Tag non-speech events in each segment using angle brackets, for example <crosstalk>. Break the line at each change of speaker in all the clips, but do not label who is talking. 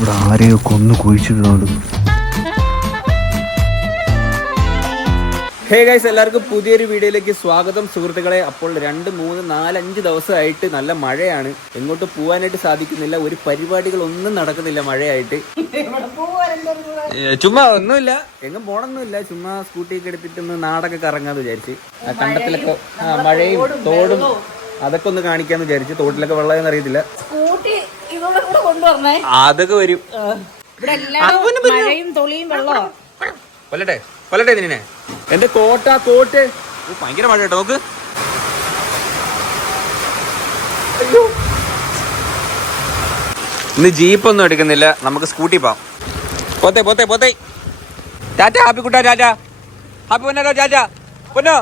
ഇവിടെ ആരെയോ കൊന്നു കുഴിച്ചിട്ടുണ്ട്
ഹേ ഗൈസ് എല്ലാവർക്കും പുതിയൊരു വീഡിയോയിലേക്ക് സ്വാഗതം. സുഹൃത്തുക്കളെ അപ്പോൾ രണ്ട് മൂന്ന് നാലഞ്ച് ദിവസമായിട്ട് നല്ല മഴയാണ്. എങ്ങോട്ട് പോകാനായിട്ട് സാധിക്കുന്നില്ല. ഒരു പരിപാടികളൊന്നും നടക്കുന്നില്ല മഴയായിട്ട്. ചുമ്മാ ഒന്നുമില്ല. എങ്ങും പോണൊന്നുമില്ല. ചുമ്മാ സ്കൂട്ടിയൊക്കെ എടുത്തിട്ട് ഒന്ന് നാടൊക്കെ കറങ്ങാന്ന് വിചാരിച്ച്. ആ കണ്ടത്തിലൊക്കെ മഴയും തോടും അതൊക്കെ ഒന്ന് കാണിക്കാന്ന് വിചാരിച്ച്. തോട്ടിലൊക്കെ വെള്ളം അറിയത്തില്ല.
സ്കൂട്ടി കൊണ്ടുവരണേ
അതൊക്കെ വരും.
ഇവിടെ എല്ലാം മഴയും തൊളിയും
കൊല്ലട്ടെ കൊല്ലട്ടെ ഇതിനെ എന്റെ കോട്ട കോട്ട്. ഓ, ഭയങ്കര മഴ കേട്ടോ നോക്ക്. അയ്യോ. ഇന്ന് ജീപ്പ് ഒന്നും എടുക്കുന്നില്ല. നമുക്ക് സ്കൂട്ടി പോവാം. പോത്തെ പോത്തെ പോത്തെ. ടാറ്റ ഹാപ്പി കുട്ടാ ടാറ്റ. ഹാപ്പി പൊന്നോ ടാറ്റ. പൊന്നോ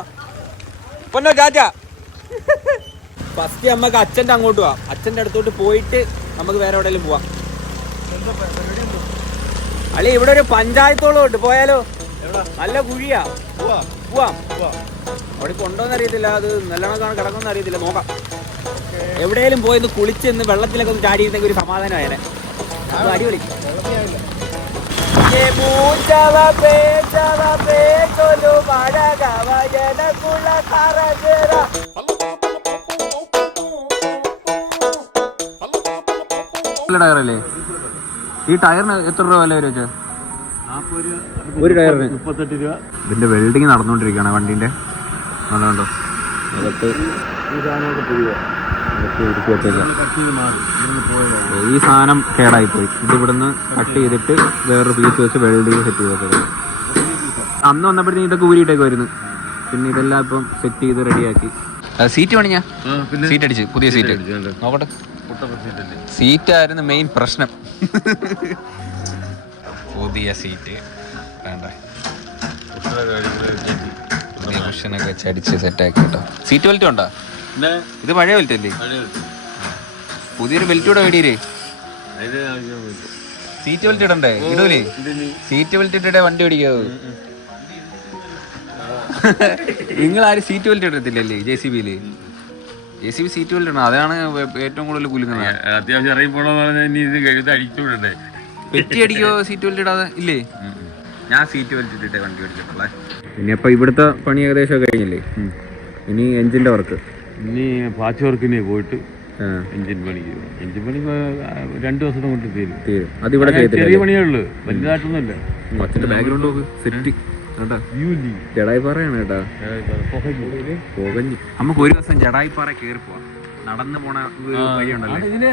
പൊന്നോ ടാറ്റ. ഫസ്റ്റ് നമുക്ക് അച്ഛന്റെ അങ്ങോട്ട് പോവാം അച്ഛന്റെ അടുത്തോട്ട് പോയിട്ട് നമുക്ക് വേറെ എവിടെയെങ്കിലും പോവാം. അല്ലെ ഇവിടെ ഒരു പഞ്ചായത്തോളം ഉണ്ട്. പോയാലോ? നല്ല കുഴിയാ. പോവാം. അവിടെ കൊണ്ടോന്ന് അറിയത്തില്ല. അത് നല്ലോണം കിടക്കുന്ന അറിയത്തില്ല. നോക്കാം. എവിടെയെങ്കിലും പോയി ഒന്ന് കുളിച്ച് ഇന്ന് വെള്ളത്തിലൊക്കെ ഒന്ന് ചാടിയിരുന്നെങ്കിൽ ഒരു സമാധാനമായേനെ അത് അടിപൊളി. പൂച്ചവ പേച്ചവ പേച്ചൊരു മഴകവ എനക്കുള്ള കറകര. ടയറല്ലേ ഈ ടയറിന് എത്ര രൂപ വില വരും ഒരു ടയറിന്
മുപ്പത്തെട്ട് രൂപ.
ഇതിന്റെ വെൽഡിങ് നടന്നുകൊണ്ടിരിക്കുകയാണ് വണ്ടിന്റെ. അതുകൊണ്ടോ
പോയതാണ്
ഈ സാധനം കേടായി പോയി ഇത്. ഇവിടുന്ന് കട്ട് ചെയ്തിട്ട് വേറൊരു പീസ് വെച്ച് വെൽഡിങ് സെറ്റ് ചെയ്ത് വെച്ചത്. അന്ന് വന്നപ്പോഴത്തേക്കും ഇതൊക്കെ ഊരിയിട്ടേക്ക് പിന്നെ ഇതെല്ലാം ഇപ്പം സെറ്റ് ചെയ്ത് റെഡിയാക്കി സീറ്റ് പണിഞ്ഞാ
പിന്നെ
സീറ്റ് അടിച്ച് പുതിയ സീറ്റ് നോക്കട്ടെ. സീറ്റ് ആയിരുന്നു മെയിൻ പ്രശ്നം. പുതിയ സീറ്റ്. വേണ്ട. പുതിയ കുഷനൊക്കെ വെച്ച് അടിച്ച് സെറ്റാക്കി കേട്ടോ സീറ്റ് ബെൽറ്റ് ഉണ്ടോ? ഇത് പഴയ ബെൽറ്റ് അല്ലേ? പുതിയൊരു ബെൽറ്റ് കൂടെ വേടിയില്ലേ സീറ്റ് ബെൽറ്റ് ഇടണ്ടേ? ഇടൂലേ? സീറ്റ് ബെൽറ്റ് ഇട്ടിട്ടേ വണ്ടി ഓടിക്കാവൂ. നിങ്ങൾ ആരും സീറ്റ് ബെൽറ്റ് ഇടത്തില്ലല്ലേ ജെ സി ബിയിൽ J C B seat belt അതാണ് ഏറ്റവും കൂടുതൽ കുലുങ്ങുന്നത്.
അത്യാവശ്യം ഇറങ്ങി പോണെന്ന് ഇനി ഇത് കഴുത്ത് അടിച്ചു വിടണ്ടേ?
പെറ്റി അടിക്കോ സീറ്റ് ബെൽറ്റ് ഇടാതെ ഇല്ലേ ഞാൻ സീറ്റ് വലിച്ചിട്ടിട്ടേ ഇട്ടിട്ടേ വണ്ടി ഓടിക്കട്ടുള്ളേ ഇനി അപ്പൊ ഇവിടുത്തെ പണി ഏകദേശം കഴിഞ്ഞില്ലേ? ഇനി എഞ്ചിന്റെ വർക്ക്?
ഇനി പാച്ച് വർക്കിന് പോയിട്ട് എഞ്ചിൻ പണിക്ക്. എഞ്ചിൻ പണി രണ്ടു ദിവസം കൊണ്ട് തീരും.
തീരും. അതിവിടെ
ചെറിയ
ചെയ്തില്ല
പണിയേ ഉള്ളൂ. വലുതായിട്ടൊന്നുമില്ല.
ബാക്ക്ഗ്രൗണ്ട് നോക്ക്. സെറ്റ് കേട്ടാ.
വ്യൂ ഇല്ലേ?
ജഡായി പാറയാണ് കേട്ടാ.
പുകഞ്ഞു.
നമുക്ക് ഒരു ദിവസം ജടായിപ്പാറ പാറ കയറി പോവാം. നടന്നു പോണ വഴി ഉണ്ടല്ലോ.
ഇതിൽ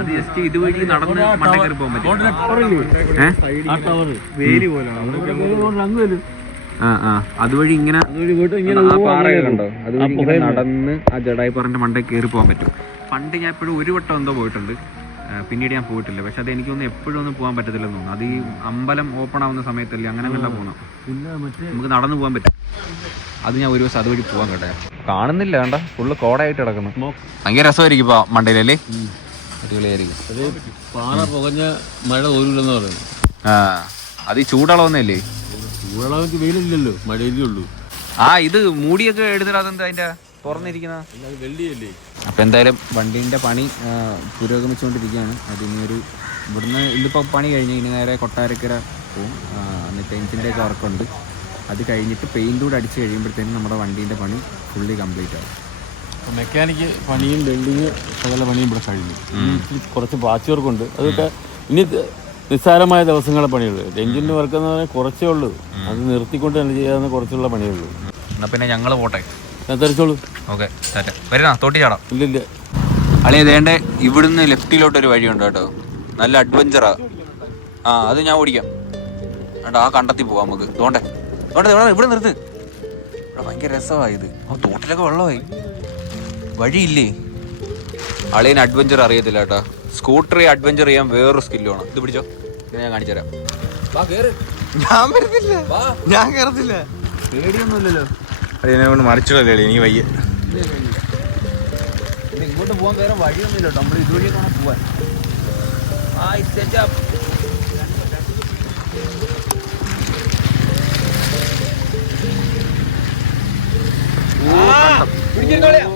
അത് ജസ്റ്റ് ഇതുവഴി നടന്ന് മണ്ട കയറി പോകാൻ പറ്റും.
ആ
ആ ആ അതുവഴി ഇങ്ങനെ ആ പാറയൊക്കെ കണ്ടോ? അതുവഴി ഇങ്ങനെ നടന്ന് ആ ജഡായി പാറന്റെ മണ്ടയിൽ കയറി പോകാൻ പറ്റും. പണ്ട് ഞാൻ എപ്പോഴും ഒരു വട്ടം എന്തോ പോയിട്ടുണ്ട്. പിന്നീട് ഞാൻ പോയിട്ടില്ല. പക്ഷെ അത് എനിക്കൊന്നും എപ്പോഴും ഒന്നും പോകാൻ പറ്റത്തില്ലെന്ന് തോന്നുന്നു. അത് ഈ അമ്പലം ഓപ്പൺ ആവുന്ന സമയത്തല്ലേ അങ്ങനെ കണ്ടാ പോകണം നമുക്ക് നടന്നു പോകാൻ പറ്റും. അത് ഞാൻ ഒരു ദിവസം അതുവഴി പോകാൻ കേട്ടെ. കാണുന്നില്ല വേണ്ട ഫുള്ള് കോടായിട്ട് കിടക്കുന്നു. ഭയങ്കര രസമായിരിക്കും ഇപ്പൊ മണ്ടയിലല്ലേ അടിപൊളിയായിരിക്കും.
പാറ പുകഞ്ഞ മഴ ഓരൂലെന്ന് പറയുന്നത്
ആ അത് ഈ ചൂടളവന്നല്ലേ?
ചൂടളവർക്ക് വെയിലില്ലല്ലോ. മഴയിലേ ഉള്ളൂ.
ആ ഇത് മൂടിയൊക്കെ എടുത്തിടാതെന്താ അതിന്റെ തുറന്നിരിക്കുന്ന
വെള്ളിയല്ലേ?
അപ്പൊ എന്തായാലും വണ്ടീന്റെ പണി പുരോഗമിച്ചുകൊണ്ടിരിക്കുകയാണ്. അതിനി ഒരു ഇവിടുന്ന് ഇന്നിപ്പോൾ പണി കഴിഞ്ഞ് ഇനി നേരെ കൊട്ടാരക്കര പോവും. എന്നിട്ട് എഞ്ചിന്റെ ഒക്കെ വർക്കുണ്ട്. അത് കഴിഞ്ഞിട്ട് പെയിന്റ് കൂടെ അടിച്ച് കഴിയുമ്പോഴത്തേനും നമ്മുടെ വണ്ടീന്റെ പണി ഫുള്ളി കംപ്ലീറ്റ് ആവും.
മെക്കാനിക്ക് പണിയും വെൽഡിങ് സകല പണിയും ഇവിടെ കഴിഞ്ഞു. കുറച്ച് പാച്ച് വർക്കുണ്ട് അതൊക്കെ ഇനി നിസ്സാരമായ ദിവസങ്ങളെ പണിയുള്ളൂ. എഞ്ചിന്റെ വർക്ക് എന്ന് പറഞ്ഞാൽ കുറച്ചേ ഉള്ളൂ. അത് നിർത്തിക്കൊണ്ട് തന്നെ ചെയ്യാവുന്ന കുറച്ചുള്ള പണിയുള്ളൂ
എന്നാൽ പിന്നെ ഞങ്ങൾ പോട്ടെ.
ഞാൻ തെറിച്ചോളൂ.
ഓക്കെ വരുന്ന തോട്ടി ചാടാം.
ഇല്ലില്ല
അളി ഇവിടുന്ന് ലെഫ്റ്റിലോട്ട് ഒരു വഴിയുണ്ട് കേട്ടോ. നല്ല അഡ്വഞ്ചറാ. ആ അത് ഞാൻ ഓടിക്കാം. കേട്ടോ ആ കണ്ടെത്തി പോവാം നമുക്ക്. തോണ്ടേ തോണ്ടേ തോണ്ടേ ഇവിടെ നിർത്ത്. ഇവിടെ ഭയങ്കര രസമായി ഇത്. ആ തോട്ടിലൊക്കെ വെള്ളമായി. വഴിയില്ലേ? അളിയന് അഡ്വഞ്ചർ അറിയത്തില്ല കേട്ടോ. സ്കൂട്ടർ അഡ്വഞ്ചർ ചെയ്യാൻ വേറൊരു സ്കില്ല് വേണം. ഇത് പിടിച്ചോ. ഇത് ഞാൻ കാണിച്ചു തരാം. വാ കേറ്.
ഞാൻ വരത്തില്ല.
വാ.
ഞാൻ കയറത്തില്ല
പേടിയൊന്നുമില്ലല്ലോ.
അത് കൊണ്ട് മറിച്ചിടല്ലേ എനിക്ക് വയ്യ.
ഇത് ഇങ്ങോട്ട് പോകാൻ വേറെ വഴിയൊന്നുമില്ല കേട്ടോ. നമ്മൾ ഇതുവഴി വേണം പോവാൻ. ആ സെറ്റപ്പ്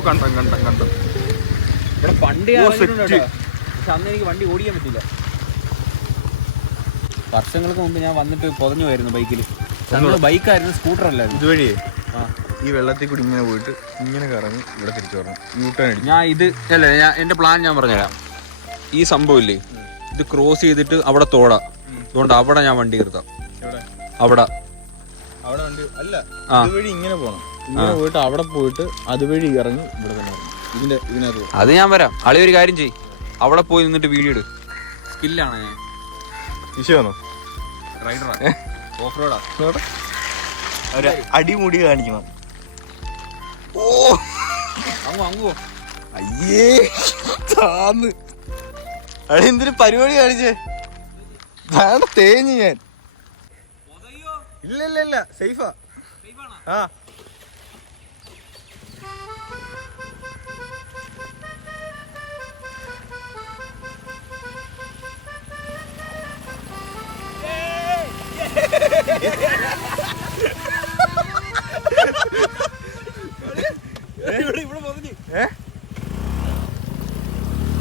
കണ്ടം കണ്ടം കണ്ടം.
ഇവിടെ പണ്ട് ഞാൻ പക്ഷെ അന്ന് എനിക്ക് വണ്ടി ഓടിക്കാൻ പറ്റില്ല വർഷങ്ങൾക്ക് മുമ്പ് ഞാൻ വന്നിട്ട് പൊതഞ്ഞു പോയിരുന്നു ബൈക്കിൽ ബൈക്കായിരുന്നു സ്കൂട്ടർ അല്ലായിരുന്നു
ഇതുവഴിയേ ഈ വെള്ളത്തിൽ കൂടി ഇങ്ങനെ പോയിട്ട് ഇങ്ങനെ കറങ്ങി ഇവിടെ തിരിച്ചു പറഞ്ഞു യൂ ടേൺ അടിക്കും
ഞാൻ ഇത് അല്ല ഞാൻ എന്റെ പ്ലാൻ ഞാൻ പറഞ്ഞുതരാം. ഈ സംഭവം ഇല്ലേ ഇത് ക്രോസ് ചെയ്തിട്ട് അവിടെ തോട. അതുകൊണ്ട് അവിടെ ഞാൻ വണ്ടി നിർത്താം. അവിടെ.
അവിടെ വണ്ടി അല്ല അതുവഴി ഇങ്ങനെ പോകണം ഇങ്ങനെ പോയിട്ട് അവിടെ പോയിട്ട് അതുവഴി ഇറങ്ങി ഇവിടെ തന്നെ ഇതിന്റെ ഇതിനകത്ത്.
അത് ഞാൻ വരാം. അളി ഒരു കാര്യം ചെയ് അവിടെ പോയി നിന്നിട്ട് വീഡിയോ ഇട്. സ്കില്ലാണ് ഞാൻ.
വിഷയമാണോ
റൈഡറാ ഓഫ് റോഡാ
അടിമുടി കാണിക്കണം. ഓ.
അങ്ങോ അങ്ങോ
അയ്യേ താന്ന്. അവിടെ എന്തൊരു പരിപാടി കാണിച്ചേ. താണ്ട തേഞ്ഞ് ഞാൻ. ഇല്ല ഇല്ല ഇല്ല സേഫാ. ആ. ഏ?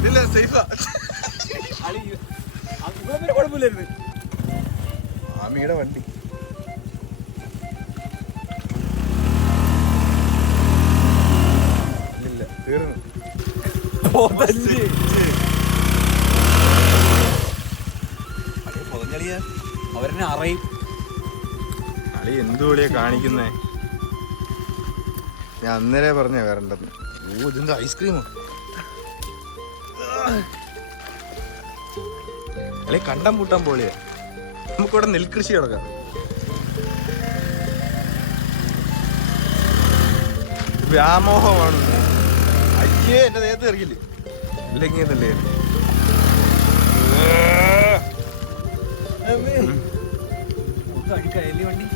ഇല്ല സേഫാ ആമിയുടെ വണ്ടി. ഇല്ല തീർന്നു.
അവരെന്നെ അറിയും.
കളി എന്തു കാണിക്കുന്നേ? ഞാൻ അന്നേരെ പറഞ്ഞേ വരണ്ടെന്ന്. ഓ ഇതെന്താ ഐസ്ക്രീമോ അല്ലെ കണ്ടം പൂട്ടാൻ പോളിയാ നമുക്കിവിടെ നെൽകൃഷി കിടക്കാം വ്യാമോഹമാണ്. അയ്യേ എന്റെ നേരത്തെ ഇറങ്ങില്ലേ ഇല്ലെങ്കിൽ എന്നല്ലേ
വണ്ടി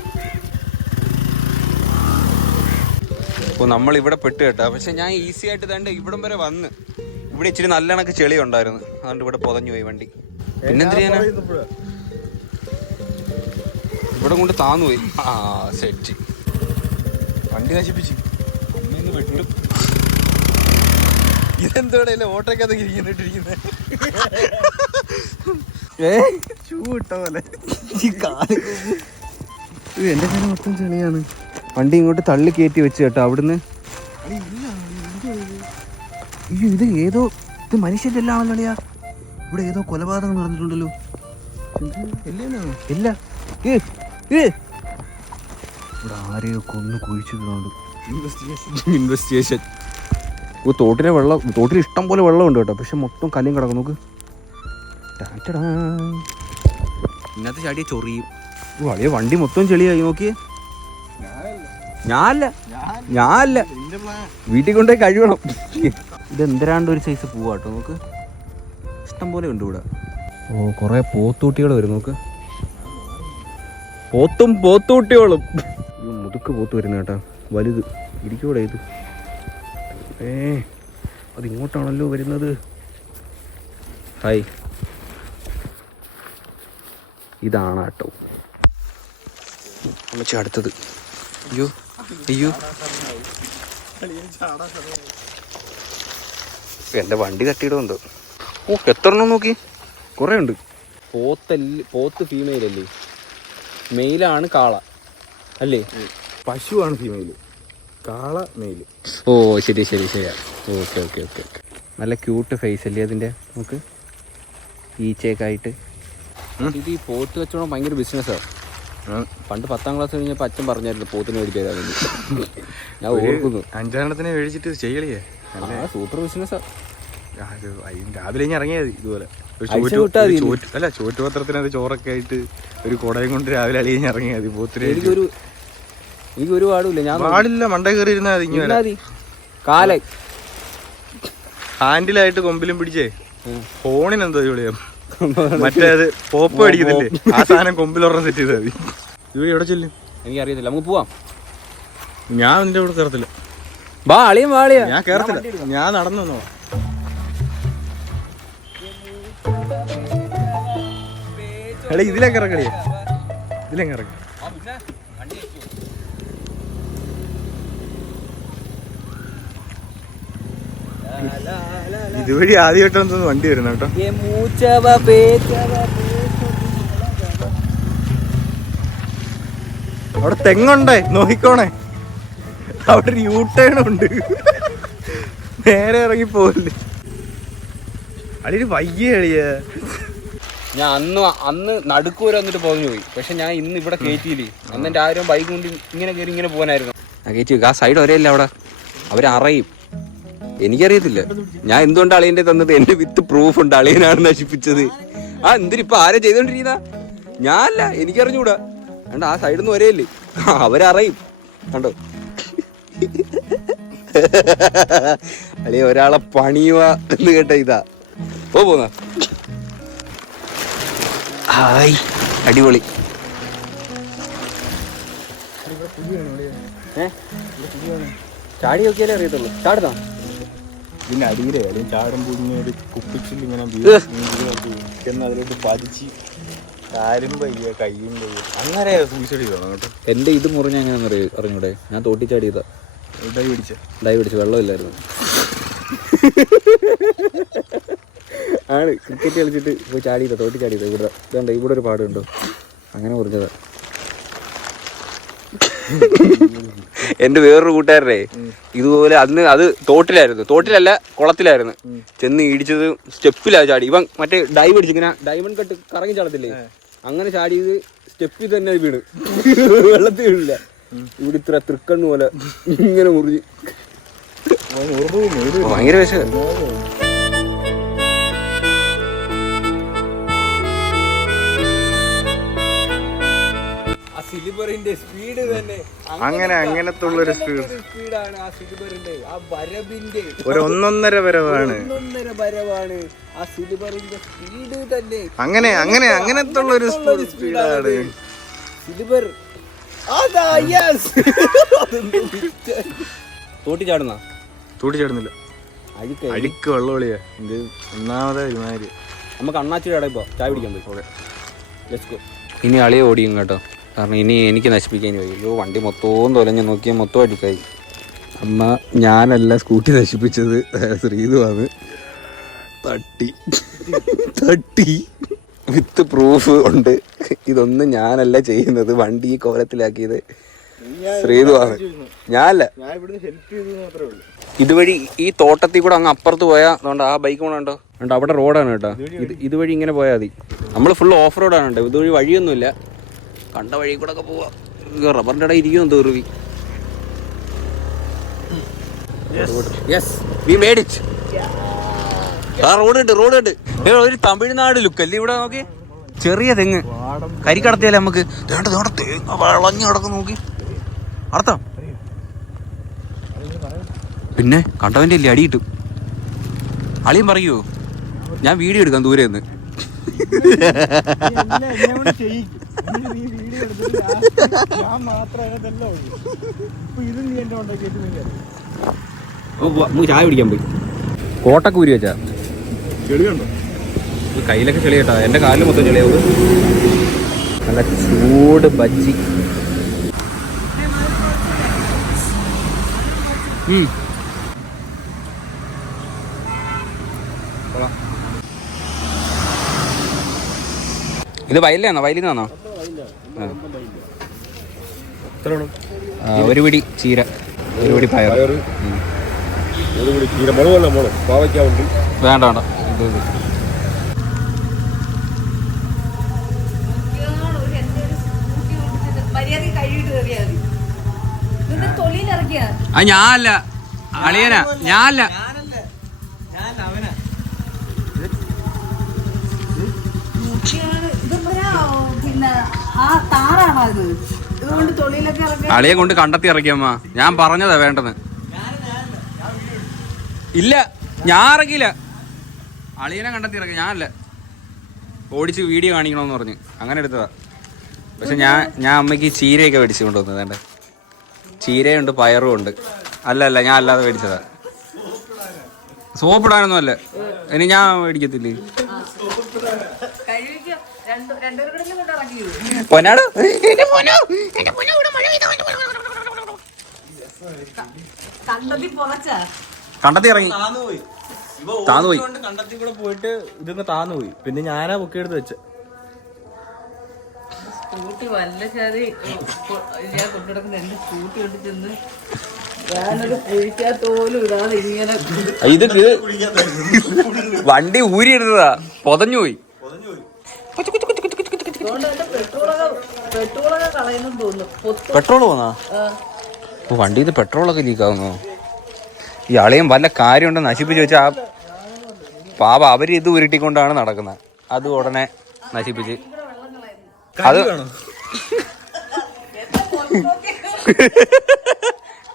അപ്പോൾ നമ്മൾ ഇവിടെ പെട്ട് കേട്ടോ. പക്ഷെ ഞാൻ ഈസി ആയിട്ട് തണ്ട് ഇവിടം വരെ വന്ന്. ഇവിടെ ഇച്ചിരി നല്ല കണക്ക് ചെളി ഉണ്ടായിരുന്നു. അതുകൊണ്ട് ഇവിടെ പൊതഞ്ഞു പോയി വണ്ടി. പിന്നെന്തിനാ ഇവിടെ കൊണ്ട് താന്നു പോയി. ആ സെറ്റ്
വണ്ടി നശിപ്പിച്ചു. ഇതെന്തോടെ ഓട്ടോക്കകത്ത് ഇരിക്കുന്നിട്ടിരിക്കുന്നത് ഷൂ ഇട്ട പോലെ. ഈ കാൽ
ഇത് എന്റെ കാര്യം മൊത്തം ചെളിയാണ്. വണ്ടി ഇങ്ങോട്ട് തള്ളി കയറ്റി വെച്ച് കേട്ടോ അവിടുന്ന്. അയ്യോ ഇത് ഏതോ ഇത് മനുഷ്യന്റെ എല്ലാം ഇവിടെ ഏതോ കൊലപാതകം നടന്നിട്ടുണ്ടല്ലോ. ഇല്ല. ഇവിടെ ആരെയോ കൊന്ന് കുഴിച്ചിട്ടുണ്ട് ഇൻവെസ്റ്റിഗേഷൻ ഇപ്പോൾ തോട്ടിലെ വെള്ളം തോട്ടിൽ ഇഷ്ടം പോലെ വെള്ളമുണ്ട് കേട്ടോ. പക്ഷെ മൊത്തം കല്ലും കിടക്കും. നോക്ക്. ഇന്നത്തെ ചാടിയ ചൊറിയും. വലിയ വണ്ടി മൊത്തം ചെളിയായി. നോക്കിയേ. ഞാനല്ല. ഞാനല്ല. വീട്ടിൽ കൊണ്ടുപോയി കഴിയണം ഇത് എന്തരാണ്ട് ഒരു സൈസ് പൂവാട്ടോ നോക്ക്. ഇഷ്ടം പോലെ ഉണ്ട് ഇവിടെ. ഓ കുറെ പോത്തൂട്ടികൾ വരും നോക്ക്. പോത്തും പോത്തൂട്ടികളും. മുതുക്ക് പോത്ത് വരുന്ന കേട്ടാ. വലുത്. ഇരിക്കൂടെ ഇത്. ഏ അതിങ്ങോട്ടാണല്ലോ വരുന്നത്. ഹായ്. ഇതാണ് കേട്ടോ അമ്മച്ചി അടുത്തത്. അയ്യോ. അയ്യോ. എന്റെ വണ്ടി തട്ടിയിടുന്നുണ്ട്. ഓ എത്ര എണ്ണം നോക്കി? കുറേ ഉണ്ട് പോത്തല്ല പോത്ത് ഫീമെയിൽ അല്ലേ? മെയിലാണ് കാള. അല്ലേ?
പശുവാണ് ഫീമെയിൽ കാള മെയിൽ
ഓ ശരി ശരി ശരി. Okay okay okay okay. നല്ല ക്യൂട്ട് ഫേസ് അല്ലേ അതിന്റെ നമുക്ക്. ഈച്ചയൊക്കെ ആയിട്ട്. ഇത് ഈ പോത്ത് വെച്ചോണം ഭയങ്കര ബിസിനസ്സാണ് പണ്ട് പത്താം ക്ലാസ് കഴിഞ്ഞപ്പോൾ അച്ഛൻ പറഞ്ഞായിരുന്നു പോത്തിന് മേടിക്കാൻ ഞാൻ ഓർക്കുന്നു.
അഞ്ചാറെണ്ണത്തിനെ മേടിച്ചിട്ട് ചെയ്യളിയേ
ആ സൂപ്പർ ബിസിനസ്സാ
രാവിലെ ഞാൻ ഇറങ്ങിയത് ഇതുപോലെ. അല്ല ചോറ്റുപത്രത്തിനകത്ത് ചോറൊക്കെ ആയിട്ട് ഒരു കുടയും കൊണ്ട് രാവിലെ അളിയൻ ഇറങ്ങിയത് പോത്തിന്
എനിക്കൊരു എനിക്ക് ഒരു പാടില്ല ഞാൻ
പാടില്ല മണ്ട കയറി ഇരുന്നാ.
കാലേ.
ഹാൻഡിലായിട്ട് കൊമ്പിലും പിടിച്ചേ. ഫോണിനെന്തോ വിളിയാ മറ്റേ അത് പോപ്പ് അടിക്കുന്നില്ലേ? ആ സാധനം കൊമ്പിലൊരെണ്ണം സെറ്റ് ചെയ്താൽ മതി. ഇവിടെ എവിടെ ചെല്ലും?
എനിക്കറിയത്തില്ല. നമുക്ക് പോവാം.
ഞാൻ നിന്റെ കൂടെ കയറത്തില്ല
വാളിയും അളിയും വാളിയാ
ഞാൻ കയറത്തില്ല ഞാൻ നടന്നു വന്നോ എടാ ഇതിലേക്ക് ഇറക്കടിയേ ഇതിലേക്ക് ഇറക്കാം ഇതുവഴി ആദ്യമായിട്ടാണ് വണ്ടി വരുന്നത് കേട്ടോ. അവിടെ തെങ്ങുണ്ടേ? നോക്കിക്കോണേ. അവിടെ ഒരു യൂട്ടേൺ ഉണ്ട്. നേരെ ഇറങ്ങി പോകില്ലേ അളിയൊരു വയ്യ
ഞാൻ അന്ന് അന്ന് നടുക്കൂര വന്നിട്ട് പോകുന്നു പോയി. പക്ഷെ ഞാൻ ഇന്ന് ഇവിടെ കയറ്റിയില്ലേ അന്ന് എന്റെ ആരും ബൈക്ക് കൊണ്ട് ഇങ്ങനെ കയറി ഇങ്ങനെ പോകാനായിരുന്നു. ആ കയറ്റി വെക്ക്. ആ സൈഡ് ഒരേയല്ല അവിടെ? അവരറിയും. എനിക്കറിയത്തില്ല. ഞാൻ എന്തുകൊണ്ട് അളിയന്റെ തന്നത്? എന്റെ വിത്ത് പ്രൂഫ് ഉണ്ട്. അളിയനാണ് നശിപ്പിച്ചത്. ആ എന്തിരിപ്പൊ ആരെ ചെയ്തോണ്ടിരിക്കുന്ന? ഞാനല്ല. എനിക്കറിഞ്ഞൂടാ. കണ്ട ആ സൈഡിൽ നിന്ന് ഒരേയല്ലേ അവരറിയും. കണ്ടോ? അളിയ ഒരാളെ പണിയുക എന്ന് കേട്ട ഇതാ. പോ പോന്ന. ഹായ്. അടിപൊളി. ചാടി നോക്കിയാലേ അറിയത്തുള്ളൂ. ചാടുന്നാ?
ഇതിന്റെ അടിയിലെ അല്ലെങ്കിൽ ചാടുമ്പോൾ ഇങ്ങനെ ഒരു കുപ്പിച്ചിൽ ഇങ്ങനെ ചെന്ന് അതിലോട്ട് പതിച്ച് കാലും പയ്യ കയ്യും പയ്യ. അങ്ങനെ സൂയിസൈഡ് ചെയ്തോ കേട്ടോ.
എന്റെ ഇത് മുറിഞ്ഞ എങ്ങനെയാണെന്ന് അറിയ? അറിഞ്ഞൂടെ? ഞാൻ തോട്ടി ചാടിയതാ.
ഡൈ പിടിച്ച.
ഡൈ പിടിച്ച് വെള്ളമില്ലായിരുന്നു. ആണ് ക്രിക്കറ്റ് കളിച്ചിട്ട് പോയി ചാടിയതാ തോട്ടി ചാടിയതാ. ഇവിടെ ഇതുണ്ട് ഇവിടെ ഒരു പാടുണ്ടോ? അങ്ങനെ മുറിഞ്ഞതാ. എന്റെ വേറൊരു കൂട്ടുകാരനെ ഇതുപോലെ അന്ന് അത് തോട്ടിലായിരുന്നു. തോട്ടിലല്ല കുളത്തിലായിരുന്നു. ചെന്ന് ഇടിച്ചത് സ്റ്റെപ്പിലാ ചാടി. ഇവൻ മറ്റേ ഡൈവ് അടിച്ചു ഇങ്ങനെ ഡയമണ്ട് കട്ട് കറങ്ങി ചാടത്തില്ലേ? അങ്ങനെ ചാടിയത് സ്റ്റെപ്പിൽ തന്നെ വീണ്. വെള്ളത്തിൽ വീണില്ല. ഇവിടെ ഇത്ര തൃക്കണ്ണ് പോലെ ഇങ്ങനെ മുറിഞ്ഞ്. ഭയങ്കര വിഷം സിലിബറിന്റെ സ്പീഡ് തന്നെ.
അങ്ങനെ അങ്ങനത്തെ ഉള്ളൊരു സ്പീഡ്
സ്പീഡാണ് ആ സിലിബറിന്റെ ആ വരവിന്റെ.
ഒരു ഒന്നൊന്നര വരവാണ്.
ഒന്നൊന്നര വരവാണ് ആ സിലിബറിന്റെ സ്പീഡ് തന്നെ.
അങ്ങനെ അങ്ങനെ അങ്ങനത്തെ ഉള്ളൊരു സ്പീഡാണ്
സിലിബർ അതാ യെസ് തോട്ടി ചാടുന്ന
തൂട്ടി ചാടുന്നില്ല
അഴുക്ക്
അടിക്ക് വെള്ളമൊളിയാ. ഇത് ഒന്നാമതെ ഒരുമാതിരി.
നമുക്ക് അണ്ണാച്ചിയുടെ അവിടെ പോ. ചായ പിടിക്കാൻ പോയി. ലെറ്റ്സ് ഗോ ഇനി അളിയെ ഓടിയും കേട്ടോ. കാരണം ഇനി എനിക്ക് നശിപ്പിക്കാൻ വയ്യ വണ്ടി മൊത്തവും തൊലഞ്ഞ് നോക്കി മൊത്തം അടിക്കായി. അമ്മ ഞാനല്ല സ്കൂട്ടി നശിപ്പിച്ചത്. <laughs> ശ്രീതുവാണ്. തട്ടി. <laughs> തട്ടി. വിത്ത് പ്രൂഫ് ഉണ്ട്. ഇതൊന്നും ഞാനല്ല ചെയ്യുന്നത്. വണ്ടി ഈ കോലത്തിലാക്കിയത് ശ്രീതുവാണ്. ഞാനല്ല.
ഞാൻ ഇവിടുന്ന് ഹെൽപ്പ് ചെയ്തു മാത്രമേ ഉള്ളൂ.
ഇതുവഴി ഈ തോട്ടത്തിൽ കൂടെ അങ്ങ് അപ്പുറത്ത് പോയാൽ അതുകൊണ്ട് ആ ബൈക്ക് കൂടെ ഉണ്ടോ? അവിടെ റോഡാണ് കേട്ടോ. ഇത് ഇതുവഴി ഇങ്ങനെ പോയാൽ മതി. നമ്മൾ ഫുൾ ഓഫ് റോഡാണ് കേട്ടോ. ഇതുവഴി വഴിയൊന്നുമില്ല. കണ്ട വഴി കൂടെ ഒക്കെ പോവാ റബ്ബറിന്റെ ഇടയിൽ ഇരിക്കും എന്തോ ആ റോഡ് ഉണ്ട് റോഡ് ഉണ്ട് ഒരു തമിഴ്നാട് ലുക്ക് അല്ലേ ഇവിടെ നോക്കി ചെറിയ തെങ്ങ് കരി കടത്തിയാലേ നമുക്ക് വേണ്ട വേണ്ട തേങ്ങ വളഞ്ഞു കിടക്കുന്നു നോക്കി അർത്ഥം പിന്നെ കണ്ടവന്റെ അല്ലേ അടി കിട്ടും അളിയും പറയൂ ഞാൻ വീഡിയോ എടുക്കാം ദൂരെ നിന്ന്
ഞാൻ മാത്രമേ അതല്ല ഇപ്പൊ ഇത് നീ എന്റെ ഉണ്ടാക്കിയിട്ട്
നമുക്ക് ചായ പിടിക്കാൻ പോയി. കോട്ടക്കൂരി വെച്ചാ?
ചെളിയുണ്ടോ?
കയ്യിലൊക്കെ ചെളി കേട്ടോ എന്റെ കാലിൽ മൊത്തം ചെളിയാവും. നല്ല ചൂട് ബജ്ജി. കൊള്ളാം. ഇത് വയലിലാണോ വയലിൽ നിന്നാണോ ഒരു പിടി ചീര ഒരു പിടി പയർ. ഒരു വേണ്ട വേണ്ട മുളകല്ല
മുളക് കഴിയിട്ട് വേണ്ട ഇറക്കിയാ
ആ ഞാനല്ല. അളിയനാ ഞാനല്ല
കുട്ടിയാണ് ഇത് പറയാ പിന്നെ ആ താറാണോ ഇത് ഇതുകൊണ്ട് തൊളിയിലൊക്കെ ഇറക്കി
അളിയെ കൊണ്ട് കണ്ടെത്തി ഇറക്കിയമ്മ ഞാൻ പറഞ്ഞതാ വേണ്ടെന്ന്. ഇല്ല ഞാൻ ഇറക്കിയില്ല. അളിയനെ കണ്ടെത്തി ഇറക്കി ഞാനല്ല ഓടിച്ച് വീഡിയോ കാണിക്കണമെന്ന് പറഞ്ഞ്. അങ്ങനെ എടുത്തതാ. പക്ഷെ ഞാൻ ഞാൻ അമ്മയ്ക്ക് ചീരയൊക്കെ മേടിച്ചു കൊണ്ടുവന്നത് വേണ്ട? ചീരയുണ്ട് പയറും ഉണ്ട്. അല്ല അല്ല ഞാൻ അല്ലാതെ മേടിച്ചതാ. സോപ്പിടാനൊന്നും അല്ല ഇനി ഞാൻ മേടിക്കത്തില്ലേ? കണ്ടെത്തി ഇറങ്ങി. താന്നുപോയി
കണ്ടത്തിൽ കൂടെ പോയിട്ട് ഇതൊന്ന് താന്നു പോയി. പിന്നെ ഞാനാ ബുക്ക് എടുത്ത് വെച്ച.
സ്കൂട്ടി വല്ലശാരി ഞാൻ കൊണ്ടുനടക്കുന്ന എന്റെ സ്കൂട്ടി കൊണ്ട് ചെന്ന് ഇടാതെ ഇങ്ങനെ
ഇത് വണ്ടി ഊരിയിടുന്നതാ. പൊതഞ്ഞു പോയി.
അതുകൊണ്ട് എന്റെ പെട്രോളൊക്കെ പെട്രോളൊക്കെ കളയുന്നു തോന്നുന്നു.
പെട്രോൾ പോന്നാ
ആ.
വണ്ടിയിൽ പെട്രോളൊക്കെ ലീക്ക് ആവുന്നു ഈ അളിയും വല്ല കാര്യമുണ്ടോ നശിപ്പിച്ച് വെച്ചാ ആ പാപ അവർ ഇത് ഉരുട്ടിക്കൊണ്ടാണ് നടക്കുന്നത്. അത് ഉടനെ നശിപ്പിച്ച്. അത് <laughs>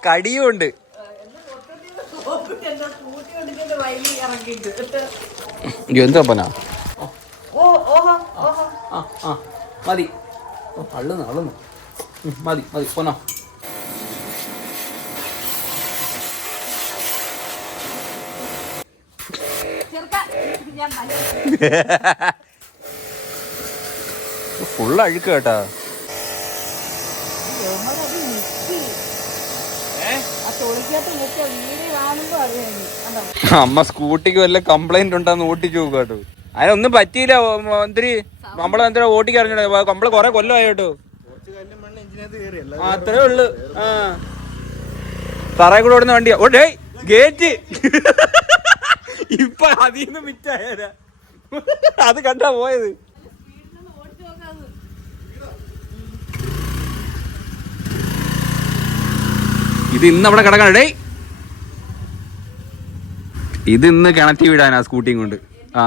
കടിയും ഉണ്ട്.
എന്റെ സ്കൂട്ടി കൊണ്ടിട്ട് വയലിൽ ഇറക്കിയിട്ട്
എന്താ പനാ
ഓ ഓഹോ ഓഹോ.
ആ ആ മതി. ഓ, അള്ളുന്നു അള്ളുന്നു മതി മതി പോന്നോ. ഫുള്ള് അഴുക്ക് കേട്ടാ. അമ്മ സ്കൂട്ടിക്ക് വല്ല കംപ്ലൈന്റ് ഉണ്ടെന്ന് ഓട്ടിച്ചു നോക്കാട്ടോ കേട്ടോ. അതിനൊന്നും പറ്റിയില്ല മന്ത്രി. നമ്മളെ എന്തിനാ ഓട്ടിക്ക് അറിഞ്ഞോ നമ്മൾ കൊറേ കൊല്ലമായിട്ടോ അത്രേ ഉള്ളു. ആ. തറയെ കൂടെ ഓടുന്ന വണ്ടിയാ. ഓടേ ഗേറ്റ്. ഇപ്പൊ അതിന്ന് മിറ്റായ അത് കണ്ടാ പോയത്. ഇത് ഇന്ന് അവിടെ കിടക്കണം. ഡേയ്. ഇത് ഇന്ന് കിണറ്റി വിടാനാ സ്കൂട്ടിയും കൊണ്ട്. ആ.